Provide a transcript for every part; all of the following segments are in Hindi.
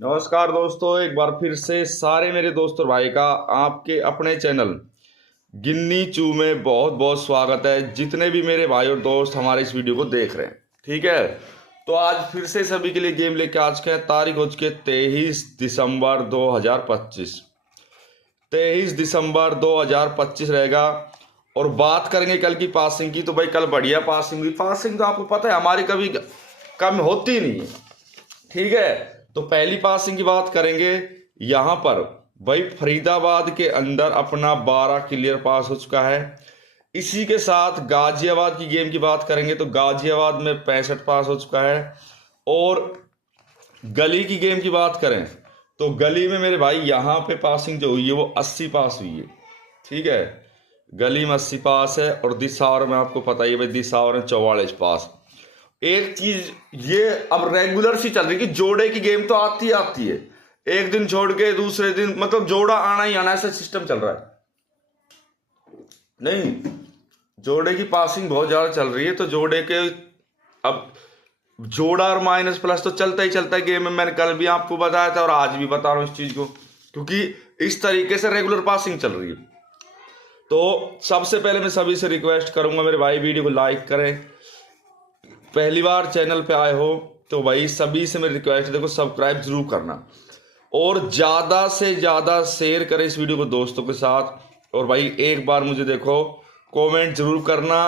नमस्कार दोस्तों, एक बार फिर से सारे मेरे दोस्त और भाई का आपके अपने चैनल गिन्नी चू में बहुत बहुत स्वागत है। जितने भी मेरे भाई और दोस्त हमारे इस वीडियो को देख रहे हैं, ठीक है। तो आज फिर से सभी के लिए गेम लेके आज के तारीख हो चुकी है 23 दिसंबर 2025। 23 दिसंबर 2025 रहेगा। और बात करेंगे कल की पासिंग की, तो भाई कल बढ़िया पासिंग हुई। पासिंग तो आपको पता है हमारी कभी कम होती नहीं है, ठीक है। तो पहली पासिंग की बात करेंगे। यहां पर भाई फरीदाबाद के अंदर अपना 12 क्लियर पास हो चुका है। इसी के साथ गाजियाबाद की गेम की बात करेंगे तो गाजियाबाद में 65 पास हो चुका है। और गली की गेम की बात करें तो गली में मेरे भाई यहाँ पे पासिंग जो हुई है वो 80 पास हुई है, ठीक है। गली में 80 पास है। और दिसावर में आपको पता ही है भाई, दिसावर में 44 पास। एक चीज ये अब रेगुलर सी चल रही है कि जोड़े की गेम तो आती है, एक दिन छोड़ के दूसरे दिन मतलब जोड़ा आना ही आना, ऐसा सिस्टम चल रहा है। नहीं, जोड़े की पासिंग बहुत ज्यादा चल रही है। तो जोड़े के अब जोड़ा और माइनस प्लस तो चलता ही चलता है गेम में। मैंने कल भी आपको बताया था और आज भी बता रहा हूं इस चीज को, क्योंकि इस तरीके से रेगुलर पासिंग चल रही है। तो सबसे पहले मैं सभी से रिक्वेस्ट करूंगा मेरे भाई, वीडियो को लाइक करें। पहली बार चैनल पे आए हो तो भाई सभी से मेरी रिक्वेस्ट है, देखो सब्सक्राइब जरूर करना और ज्यादा से ज्यादा शेयर करें इस वीडियो को दोस्तों के साथ। और भाई एक बार मुझे देखो कमेंट जरूर करना।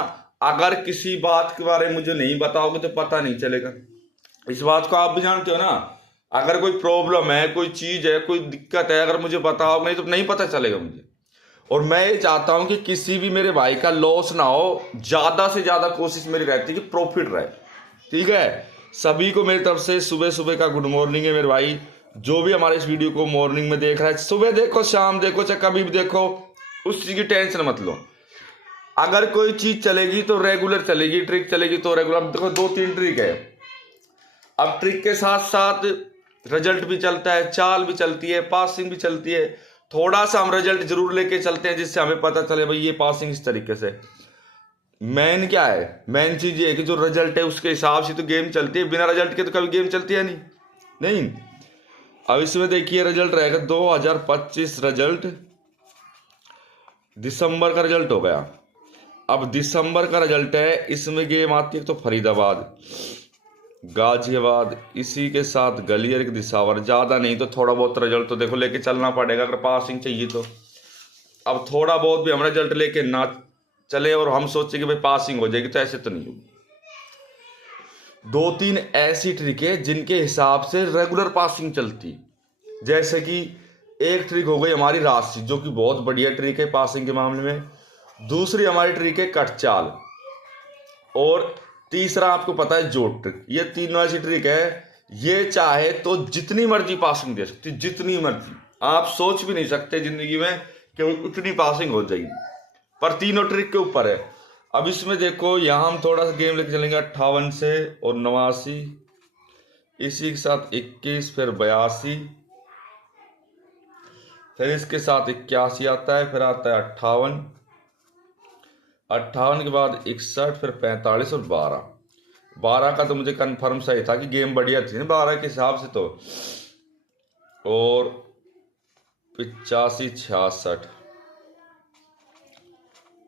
अगर किसी बात के बारे में मुझे नहीं बताओगे तो पता नहीं चलेगा। इस बात को आप भी जानते हो ना। अगर कोई प्रॉब्लम है, कोई चीज है, कोई दिक्कत है, अगर मुझे बताओगे नहीं तो नहीं पता चलेगा मुझे। और मैं ये चाहता हूं कि किसी भी मेरे भाई का लॉस ना हो। ज्यादा से ज्यादा कोशिश मेरी रहती है कि प्रॉफिट रहे, ठीक है। सभी को मेरी तरफ से सुबह सुबह का गुड मॉर्निंग है मेरे भाई। जो भी हमारे इस वीडियो को मॉर्निंग में देख रहा है, सुबह देखो शाम देखो चाहे कभी भी देखो, उस चीज की टेंशन मत लो। अगर कोई चीज चलेगी तो रेगुलर चलेगी, ट्रिक चलेगी तो रेगुलर। अब देखो 2-3 ट्रिक है। अब ट्रिक के साथ साथ रिजल्ट भी चलता है, चाल भी चलती है, पासिंग भी चलती है। थोड़ा सा हम रिजल्ट जरूर लेके चलते हैं जिससे हमें पता चले भाई ये पासिंग इस तरीके से। मेन क्या है, मेन चीज ये है कि जो रिजल्ट है उसके हिसाब से तो गेम चलती है। बिना रिजल्ट के तो कभी गेम चलती है नहीं। अब इसमें देखिए रिजल्ट रहेगा 2025 रिजल्ट, दिसंबर का रिजल्ट हो गया। अब दिसंबर का रिजल्ट है, इसमें गेम आती है तो फरीदाबाद, गाजियाबाद, इसी के साथ गलियर की दिसावर। ज्यादा नहीं तो थोड़ा बहुत रिजल्ट तो देखो लेके चलना पड़ेगा अगर पासिंग चाहिए तो। अब थोड़ा बहुत भी हम रिजल्ट लेके ना चले और हम सोचे कि भाई पासिंग हो जाएगी, तो ऐसे तो नहीं होगी। 2-3 ऐसी ट्रिक है जिनके हिसाब से रेगुलर पासिंग चलती। जैसे कि एक ट्रिक हो गई हमारी राशि, जो कि बहुत बढ़िया ट्रिक है पासिंग के मामले में। दूसरी हमारी ट्रिक है कट चाल। और तीसरा आपको पता है जोड़ ट्रिक। ये तीनों ऐसी ट्रिक है, ये चाहे तो जितनी मर्जी पासिंग दे सकती, जितनी मर्जी। आप सोच भी नहीं सकते जिंदगी में कि उतनी पासिंग हो जाएगी, पर तीनों ट्रिक के ऊपर है। अब इसमें देखो यहाँ हम थोड़ा सा गेम लेके चलेंगे 58 से और 89, इसी के साथ 21, फिर 82, फिर इसके साथ 81 आता है, फिर आता है 58, 58 के बाद 61, फिर 45 और 12 का तो मुझे कंफर्म सही था कि गेम बढ़िया थी ना 12 के हिसाब से तो। और 85, 66,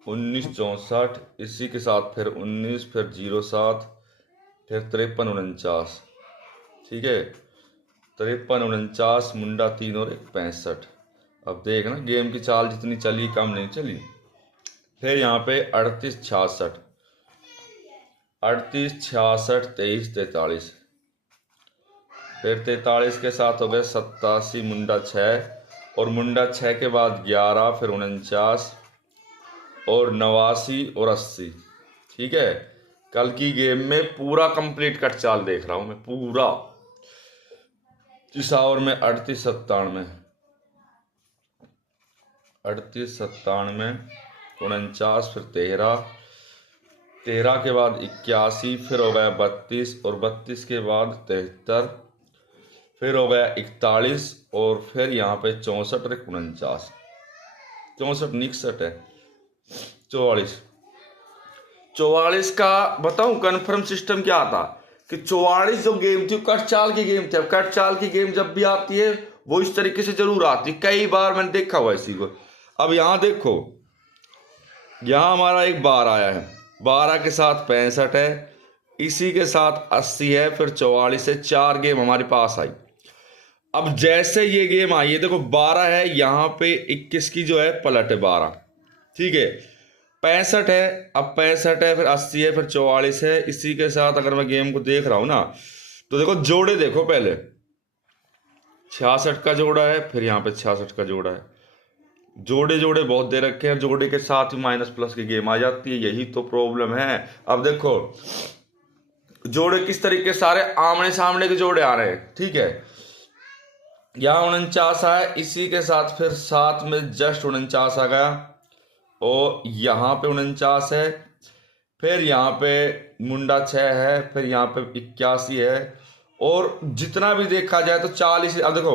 19, 64, इसी के साथ फिर 19, फिर 07, फिर 53, 49, ठीक है। 53, 49, मुंडा 3 और 1, 65। अब देखना गेम की चाल जितनी चली कम नहीं चली। फिर यहाँ पे 38, 66, 38, 66, 23, 43, फिर 43 के साथ हो गए 87, मुंडा 6, और मुंडा 6 के बाद 11, फिर 49 और 89 और 80, ठीक है। कल की गेम में पूरा कंप्लीट कट चाल देख रहा हूं मैं पूरा। इस ओवर में 38, 97, 38, 97, 49, फिर 13 के बाद 81, फिर हो गया 32, और 32 के बाद 73, फिर हो गया 41, और फिर यहाँ पे 64 और 49, 64 61 है, 44 का बताऊं कन्फर्म सिस्टम क्या था। कि 44 जो गेम थी कट चाल की गेम थी। अब कट चाल की गेम जब भी आती है वो इस तरीके से जरूर आती है, कई बार मैंने देखा हुआ इसी को। अब यहाँ देखो, यहाँ हमारा एक 12 आया है, 12 के साथ 65 है, इसी के साथ 80 है, फिर 44 है, 4 गेम हमारे पास आई। अब जैसे ये गेम आई है देखो 12 है, यहाँ पे 21 की जो है पलट है 12, ठीक है, 65 है, अब 65 है, फिर 80 है, फिर 44 है। इसी के साथ अगर मैं गेम को देख रहा हूं ना तो देखो जोड़े देखो, पहले 66 का जोड़ा है, फिर यहाँ पे 66 का जोड़ा है, जोड़े जोड़े बहुत दे रखे हैं, जोड़े के साथ ही माइनस प्लस की गेम आ जाती है, यही तो प्रॉब्लम है। अब देखो जोड़े किस तरीके सारे आमने सामने के जोड़े आ रहे हैं, ठीक है, यहाँ 49 है, इसी के साथ फिर साथ में जस्ट 49 आ गया, और यहाँ पे 49 है, फिर यहाँ पे मुंडा 6 है, फिर यहाँ पे 81 है, और जितना भी देखा जाए तो 40। अब देखो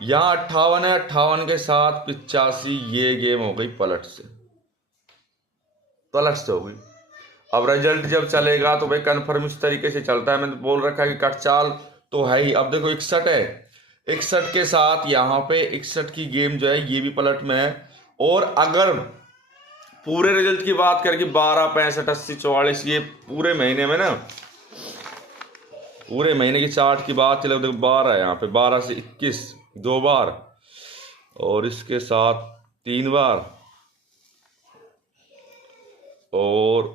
यहाँ 58 है, 58 के साथ 85, ये गेम हो गई पलट से हो गई। अब रिजल्ट जब चलेगा तो भाई कन्फर्म इस तरीके से चलता है, मैंने बोल रखा है कि कट चाल तो है ही। अब देखो 61 है, 61 के साथ यहाँ पे 61 की गेम जो है ये भी पलट में है। और अगर पूरे रिजल्ट की बात करें कि 12, 65, 80, 44, ये पूरे महीने में ना, पूरे महीने की चार्ट की बात चले देखो 12 है, यहाँ पे 12 से 21 2 बार, और इसके साथ 3 बार, और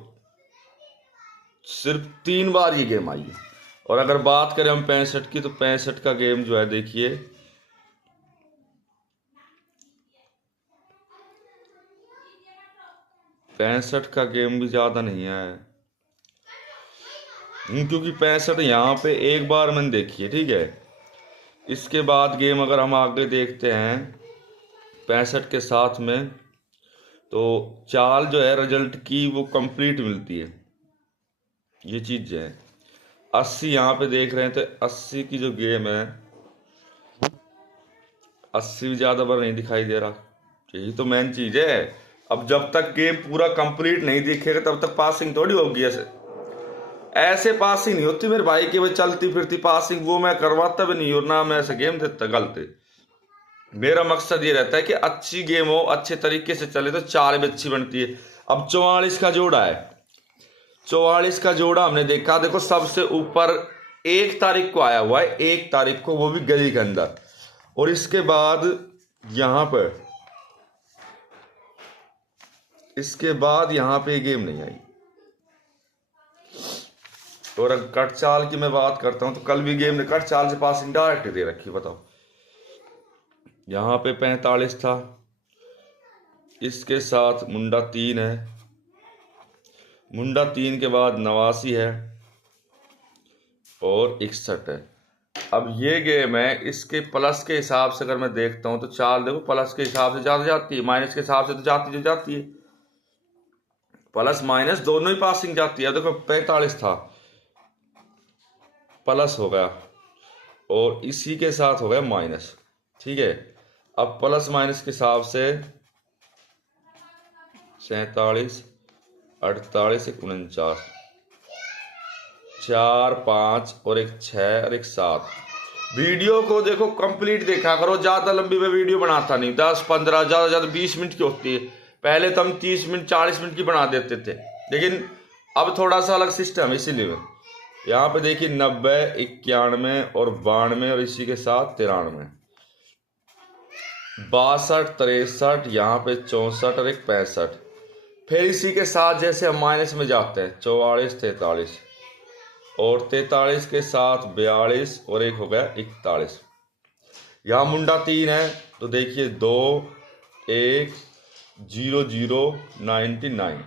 सिर्फ 3 बार ये गेम आई है। और अगर बात करें हम 65 की, तो 65 का गेम जो है देखिए 65 का गेम भी ज्यादा नहीं है, क्योंकि 65 यहाँ पे एक बार मैंने देखी है, ठीक है। इसके बाद गेम अगर हम आगे देखते हैं 65 के साथ में, तो चाल जो है रिजल्ट की वो कंप्लीट मिलती है, ये चीज है। 80 यहाँ पे देख रहे हैं तो 80 की जो गेम है 80 भी ज्यादा बार नहीं दिखाई दे रहा, यही तो मेन चीज है। अब जब तक गेम पूरा कंप्लीट नहीं दिखेगा तब तक पासिंग थोड़ी होगी। ऐसे पासिंग नहीं होती मेरे भाई की, वो चलती फिरती पासिंग वो मैं करवाता भी नहीं, और ना मैं ऐसे गेम देता गलत। मेरा मकसद ये रहता है कि अच्छी गेम हो, अच्छे तरीके से चले तो चाल भी अच्छी बनती है। अब 44 का जोड़ा है, 44 का जोड़ा हमने देखा, देखो सबसे ऊपर 1 तारीख को आया हुआ है, 1 तारीख को, वो भी गली के अंदर। और इसके बाद यहां पर, इसके बाद यहां पे गेम नहीं आई। और अगर कट चाल की मैं बात करता हूं तो कल भी गेम ने कट चाल से पासिंग डायरेक्ट दे रखी, बताओ। यहां पे 45 था, इसके साथ मुंडा 3 है, मुंडा 3 के बाद 89 है, और 61 है। अब ये गेम है, इसके प्लस के हिसाब से अगर मैं देखता हूं तो चाल देखो प्लस के हिसाब से ज्यादा जाती है, माइनस के हिसाब से तो जाती है, प्लस माइनस दोनों ही पासिंग जाती है। देखो 45 था, प्लस हो गया, और इसी के साथ हो गया माइनस, ठीक है। अब प्लस माइनस के हिसाब से 47, 48, 49, 4, 5 और 1 6 और 1 7। वीडियो को देखो कंप्लीट देखा करो, ज्यादा लंबी मैं वीडियो बनाता नहीं, 10, 15, ज्यादा 20 मिनट की होती है। पहले तो हम 30 मिनट 40 मिनट की बना देते थे, लेकिन अब थोड़ा सा अलग सिस्टम, इसीलिए यहाँ पे देखिए 90, 91 और 92, और इसी के साथ 93, 62, 63, यहाँ पे 64 और 1 65। फिर इसी के साथ जैसे हम माइनस में जाते हैं 44, 43, और 43 के साथ 42, और 1 हो गया 41। यहाँ मुंडा 3 है तो देखिए 2, 1, 0, 0, 99।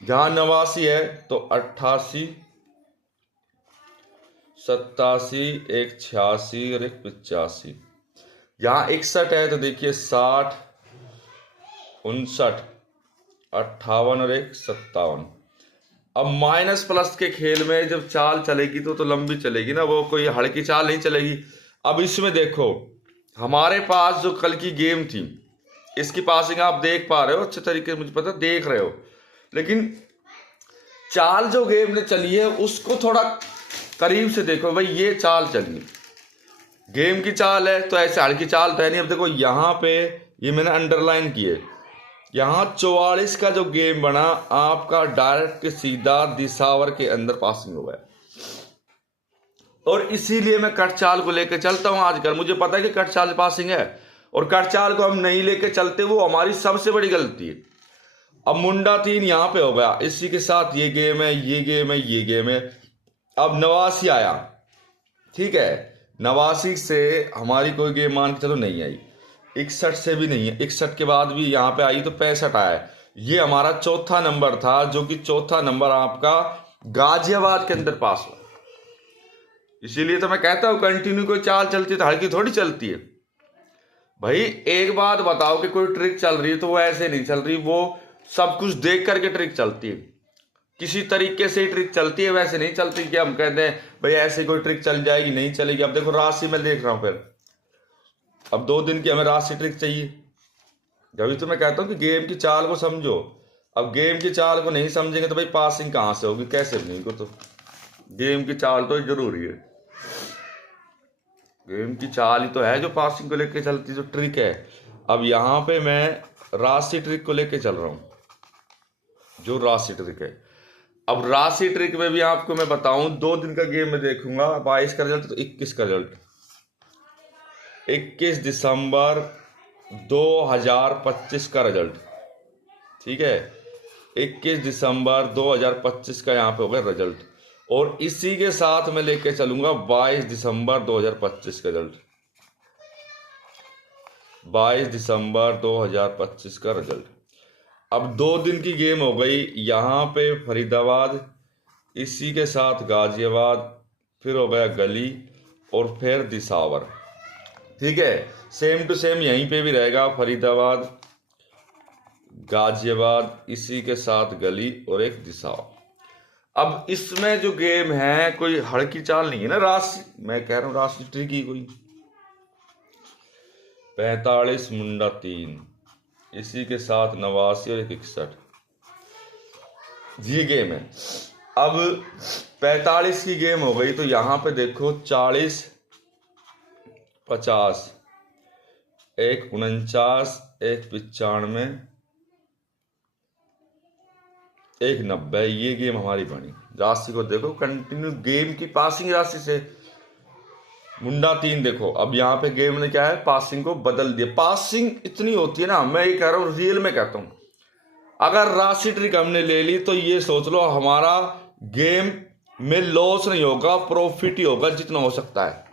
जहाँ 89 है तो 88, 87, 1 86 और 1 85। यहाँ 61 है तो देखिए 60, 59, 58 और 1 57। अब माइनस प्लस के खेल में जब चाल चलेगी तो लंबी चलेगी ना, वो कोई हड़की चाल नहीं चलेगी। अब इसमें देखो हमारे पास जो कल की गेम थी, इसकी पासिंग आप देख पा रहे हो अच्छे तरीके से, मुझे पता देख रहे हो, लेकिन चाल जो गेम ने चली है उसको थोड़ा करीब से देखो भाई, ये चाल चली, गेम की चाल है तो ऐसे हल्की चाल तो है नहीं। अब देखो यहाँ पे ये मैंने अंडरलाइन किए, यहाँ 44 का जो गेम बना आपका डायरेक्ट सीधा दिसावर के अंदर पासिंग हो गया। और इसीलिए मैं कट चाल को लेकर चलता हूं आजकल। मुझे पता है कि कट चाल पासिंग है और कट चाल को हम नहीं लेके चलते, वो हमारी सबसे बड़ी गलती है। अब मुंडा 3 यहाँ पे हो गया, इसी के साथ ये गेम है, ये गेम है, ये गेम है। अब 89 आया, ठीक है, 89 से हमारी कोई गेम मान के चलो नहीं आई, 61 से भी नहीं है, 61 के बाद भी यहाँ पे आई तो 65 आया है। ये हमारा चौथा नंबर था, जो कि चौथा नंबर आपका गाजियाबाद के अंदर पास हुआ। इसीलिए तो मैं कहता हूँ कंटिन्यू कोई चाल चलती है तो हल्की थोड़ी चलती है भाई। एक बात बताओ कि कोई ट्रिक चल रही है तो वो ऐसे नहीं चल रही, वो सब कुछ देख करके ट्रिक चलती है, किसी तरीके से ही ट्रिक चलती है, वैसे नहीं चलती कि हम कहते हैं भाई ऐसे कोई ट्रिक चल जाएगी, नहीं चलेगी। अब देखो राशि में देख रहा हूँ, फिर अब 2 दिन की हमें राशि ट्रिक चाहिए। जब तो मैं कहता हूँ कि गेम की चाल को समझो। अब गेम की चाल को नहीं समझेंगे तो भाई पासिंग कहाँ से होगी, कैसे बनेगी? तो गेम की चाल तो जरूरी है, गेम की चाल ही तो है जो पासिंग को लेके चलती, जो ट्रिक है। अब यहाँ पे मैं राशि ट्रिक को लेके चल रहा हूँ, जो राशि ट्रिक है। अब राशि ट्रिक में भी आपको मैं बताऊं, 2 दिन का गेम में देखूंगा, 22 का रिजल्ट तो 21 का रिजल्ट, 21 दिसंबर 2025 का रिजल्ट, ठीक है, 21 दिसंबर 2025 का यहाँ पे हो गया रिजल्ट। और इसी के साथ मैं लेके चलूंगा 22 दिसंबर 2025 का रिजल्ट, 22 दिसंबर 2025 का रिजल्ट। अब 2 दिन की गेम हो गई, यहाँ पे फरीदाबाद, इसी के साथ गाजियाबाद, फिर हो गया गली और फिर दिसावर, ठीक है। सेम टू सेम यहीं पे भी रहेगा, फरीदाबाद, गाजियाबाद, इसी के साथ गली और एक दिसावर। अब इसमें जो गेम है कोई हड़की चाल नहीं है ना, राशि मैं कह रहा हूँ राशि ट्रिक की कोई 45 मुंडा 3, इसी के साथ 89 और 61, ये गेम है। अब 45 की गेम हो गई तो यहाँ पे देखो 40, 50, एक 49, एक 95, एक 90, ये गेम हमारी बनी। राशि को देखो कंटिन्यू गेम की पासिंग राशि से। मुंडा 3 देखो, अब यहाँ पे गेम ने क्या है, पासिंग को बदल दिया। पासिंग इतनी होती है ना, मैं ये कह रहा हूँ रियल में कहता हूँ, अगर राशि ट्रिक हमने ले ली तो ये सोच लो हमारा गेम में लॉस नहीं होगा, प्रॉफिट ही होगा। जितना हो सकता है,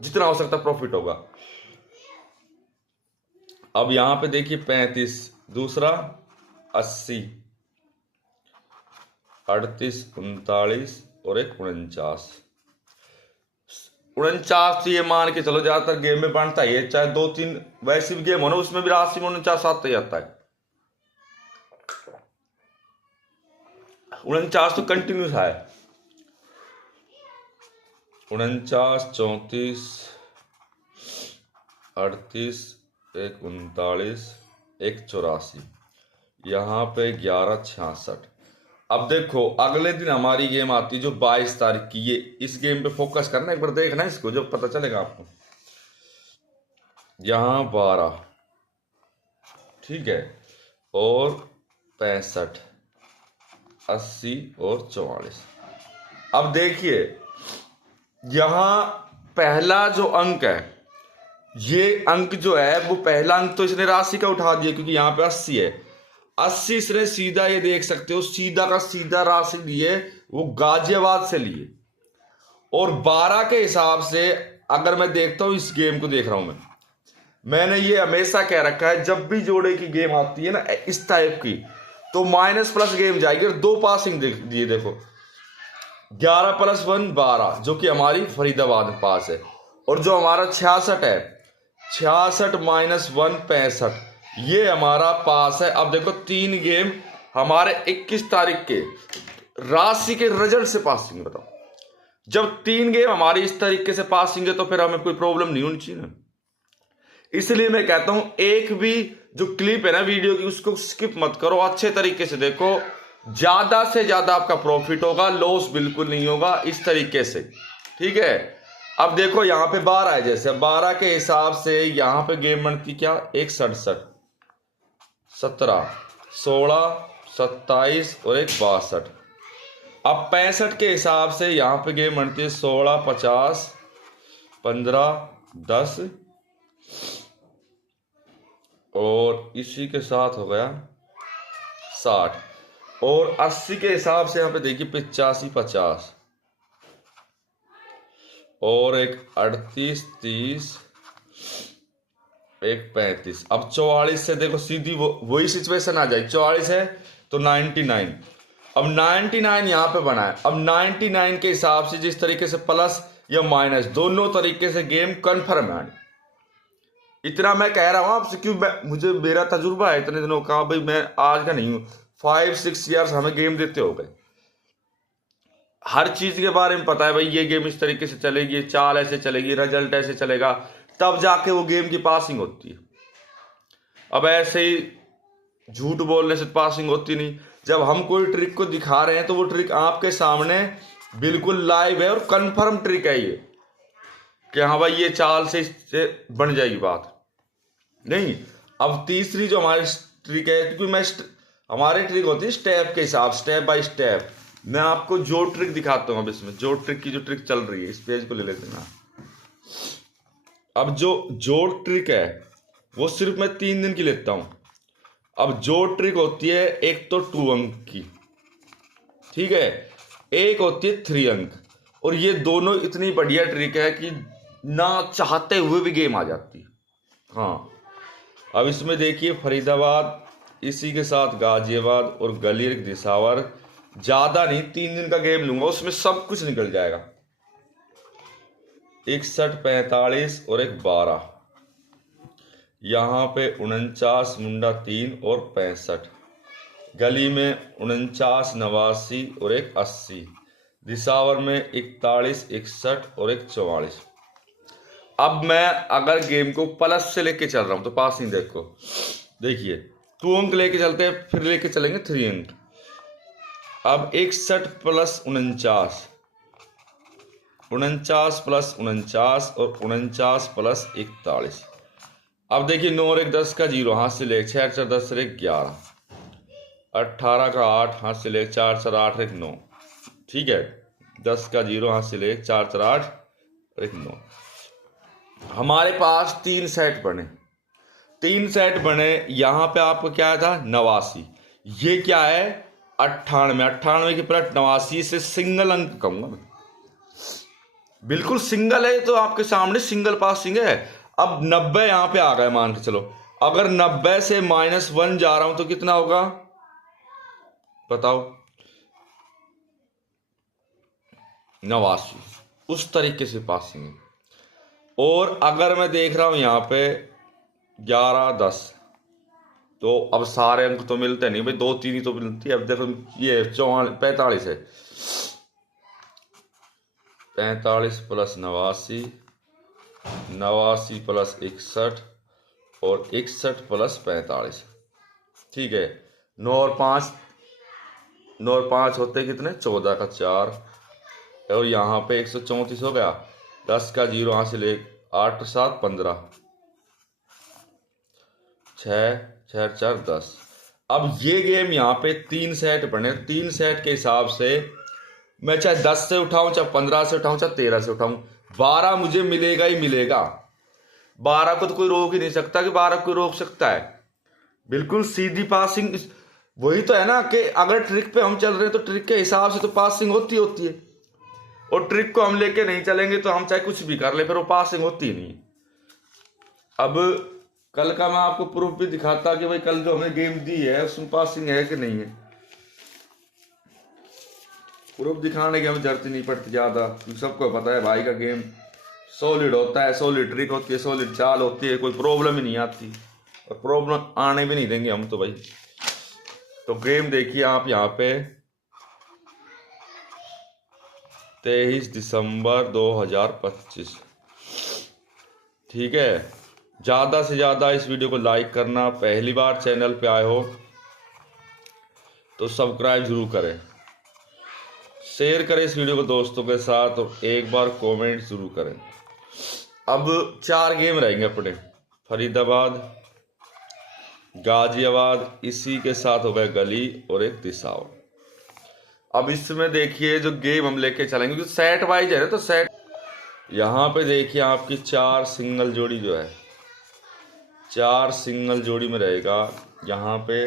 जितना हो सकता है प्रॉफिट होगा। अब यहाँ पे देखिए 35, दूसरा 80, 38, 39 और एक 49। 49 तो ये मान के चलो ज्यादातर गेम में बनता है, चाहे 2-3 वैसी भी गेम हो ना, उसमें भी राशि में 49 आता ही आता है। 49 तो कंटिन्यूस है, 49, 34, 38, एक 39, एक 84, यहाँ पे 11, 66। अब देखो अगले दिन हमारी गेम आती है जो 22 तारीख की। ये इस गेम पे फोकस करना, एक बार देखना इसको, जो पता चलेगा आपको। यहाँ 12, ठीक है, और 65, 80 और 44। अब देखिए यहाँ पहला जो अंक है, ये अंक जो है वो पहला अंक तो इसने राशि का उठा दिया, क्योंकि यहाँ पे 80 है। 80 इसने सीधा, ये देख सकते हो, सीधा का सीधा राशि लिए, वो गाजियाबाद से लिए। और 12 के हिसाब से अगर मैं देखता हूं, इस गेम को देख रहा हूं मैंने ये हमेशा कह रखा है, जब भी जोड़े की गेम आती है ना इस टाइप की, तो -+ गेम जाएगी। और 2 पासिंग दिए देखो, 11+1 12, जो कि हमारी फरीदाबाद में पास है। और जो हमारा 66 है, 66 - 1 65, ये हमारा पास है। अब देखो 3 गेम हमारे 21 तारीख के राशि के रिजल्ट से पासिंग। बताओ, जब 3 गेम हमारी इस तरीके से पासिंग है तो फिर हमें कोई प्रॉब्लम नहीं होनी चाहिए ना। इसलिए मैं कहता हूं एक भी जो क्लिप है ना वीडियो की, उसको स्किप मत करो, अच्छे तरीके से देखो। ज्यादा से ज्यादा आपका प्रॉफिट होगा, लॉस बिल्कुल नहीं होगा इस तरीके से। ठीक है, अब देखो यहाँ पे 12 है, जैसे 12 के हिसाब से यहाँ पे गेम बनती क्या, 167, 17, 16, 27 और 62। अब 65 के हिसाब से यहाँ पे गेम बनती है 16, 50, 15, 10 और इसी के साथ हो गया 60 और 80 के हिसाब से यहाँ पे देखिए 85, 50 और एक 38, 30, एक 35। अब 44 से देखो सीधी वही सिचुएशन आ जाए, 44 है तो 99। अब 99 यहाँ पे बना है। अब 99 के हिसाब से जिस तरीके से प्लस या माइनस दोनों तरीके से गेम कन्फर्म है। इतना मैं कह रहा हूँ आपसे क्यों, मुझे मेरा तजुर्बा है इतने दिनों का, भाई मैं आज का नहीं हूँ, 5-6 ईयर्स हमें गेम देते हो गए, हर चीज के बारे में पता है भाई, ये गेम इस तरीके से चलेगी, चाल ऐसे चलेगी, रिजल्ट ऐसे चलेगा, तब जाके वो गेम की पासिंग होती है। अब ऐसे ही झूठ बोलने से पासिंग होती नहीं। जब हम कोई ट्रिक को दिखा रहे हैं तो वो ट्रिक आपके सामने बिल्कुल लाइव है और कंफर्म ट्रिक है ये, कि हाँ भाई ये चाल से इससे बन जाएगी बात नहीं। अब तीसरी जो हमारी ट्रिक है, क्योंकि मैं हमारी ट्रिक होती है स्टेप के हिसाब, स्टेप बाय स्टेप। मैं आपको जो ट्रिक दिखाता हूँ अब इसमें, जो ट्रिक की जो ट्रिक चल रही है, इस पेज को ले लेते हैं ना। अब जो ट्रिक है वो सिर्फ मैं 3 दिन की लेता हूँ। अब जो ट्रिक होती है एक तो 2 अंक की, ठीक है, एक होती है 3 अंक, और ये दोनों इतनी बढ़िया ट्रिक है कि ना चाहते हुए भी गेम आ जाती है। हाँ, अब इसमें देखिए फरीदाबाद, इसी के साथ गाजियाबाद और गलीर दिसावर, ज्यादा नहीं 3 दिन का गेम लूंगा, उसमें सब कुछ निकल जाएगा। 61, 45 और एक 12, यहाँ पे 49, मुंडा 3 और 65, गली में 49, 89 और एक 80, दिसावर में 41, 61 और एक 44। अब मैं अगर गेम को प्लस से लेके चल रहा हूं तो पासिंग देखिए 2 अंक लेके चलते हैं, फिर लेके चलेंगे 3 अंक। अब 61 प्लस 49, 49 प्लस 49 और 49 प्लस 41। अब देखिए 9 और 1 10 का 0, हाथ से ले 6 4 10 और 1 11, 18 का 8, हाथ से ले 4 4 8 1 9, ठीक है, 10 का 0, हाथ से ले 4 4 8 और 1 9। हमारे पास 3 सेट बने, 3 सेट बने। यहाँ पे आपको क्या था 89, ये क्या है 98, 98 के प्लस 89 से सिंगल अंक कहूंगा मैं, बिल्कुल सिंगल है तो आपके सामने सिंगल पासिंग है। अब 90 यहाँ पे आ गए, मान के चलो अगर 90 से -1 जा रहा हूं तो कितना होगा बताओ, 89, उस तरीके से पासिंग है। और अगर मैं देख रहा हूं यहाँ पे 11 10, तो अब सारे अंक तो मिलते नहीं भाई, 2 3 ही तो मिलती है। अब देखो ये 45 है, 45 प्लस 89, 89 प्लस 61 और 61 प्लस 45, ठीक है। 9 और 5 होते कितने 14 का 4, और यहाँ पे 134 हो गया। 10 का 0 यहाँ से ले 8 7 15, 6 6 4 10। अब ये गेम यहाँ पे 3 सेट बने, 3 सेट के हिसाब से मैं चाहे 10 से उठाऊं, चाहे 15 से उठाऊं, चाहे 13 से उठाऊं, 12 मुझे मिलेगा ही मिलेगा। 12 को तो कोई रोक ही नहीं सकता कि 12 को रोक सकता है, बिल्कुल सीधी पासिंग। वही तो है ना कि अगर ट्रिक पे हम चल रहे हैं तो ट्रिक के हिसाब से तो पासिंग होती है, और ट्रिक को हम लेके नहीं चलेंगे तो हम चाहे कुछ भी कर ले, फिर वो पासिंग होती नहीं। अब कल का मैं आपको प्रूफ भी दिखाता कि भाई कल जो हमें गेम दी है उसमें पासिंग है कि नहीं है। प्रूफ दिखाने की हमें जरूरत नहीं पड़ती ज़्यादा, क्योंकि सबको पता है भाई का गेम सॉलिड होता है, सॉलिड ट्रिक होती है, सॉलिड चाल होती है, कोई प्रॉब्लम ही नहीं आती, और प्रॉब्लम आने भी नहीं देंगे हम तो भाई। तो गेम देखिए आप यहाँ पे 23 दिसंबर 2025, ठीक है। ज़्यादा से ज़्यादा इस वीडियो को लाइक करना, पहली बार चैनल पे आए हो तो सब्सक्राइब जरूर करें, शेयर करें इस वीडियो को दोस्तों के साथ और एक बार कमेंट जरूर करें। अब 4 गेम रहेंगे अपने, फरीदाबाद, गाजियाबाद, इसी के साथ हो गए गली और एक दिसाव। अब इसमें देखिए जो गेम हम लेके चलेंगे क्योंकि सेट वाइज है ना, तो सेट यहाँ पे देखिए आपकी 4 सिंगल जोड़ी जो है, 4 सिंगल जोड़ी में रहेगा। यहाँ पे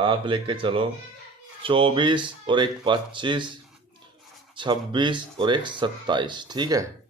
आप लेके चलो 24 और एक 25, 26 और एक 27, ठीक है।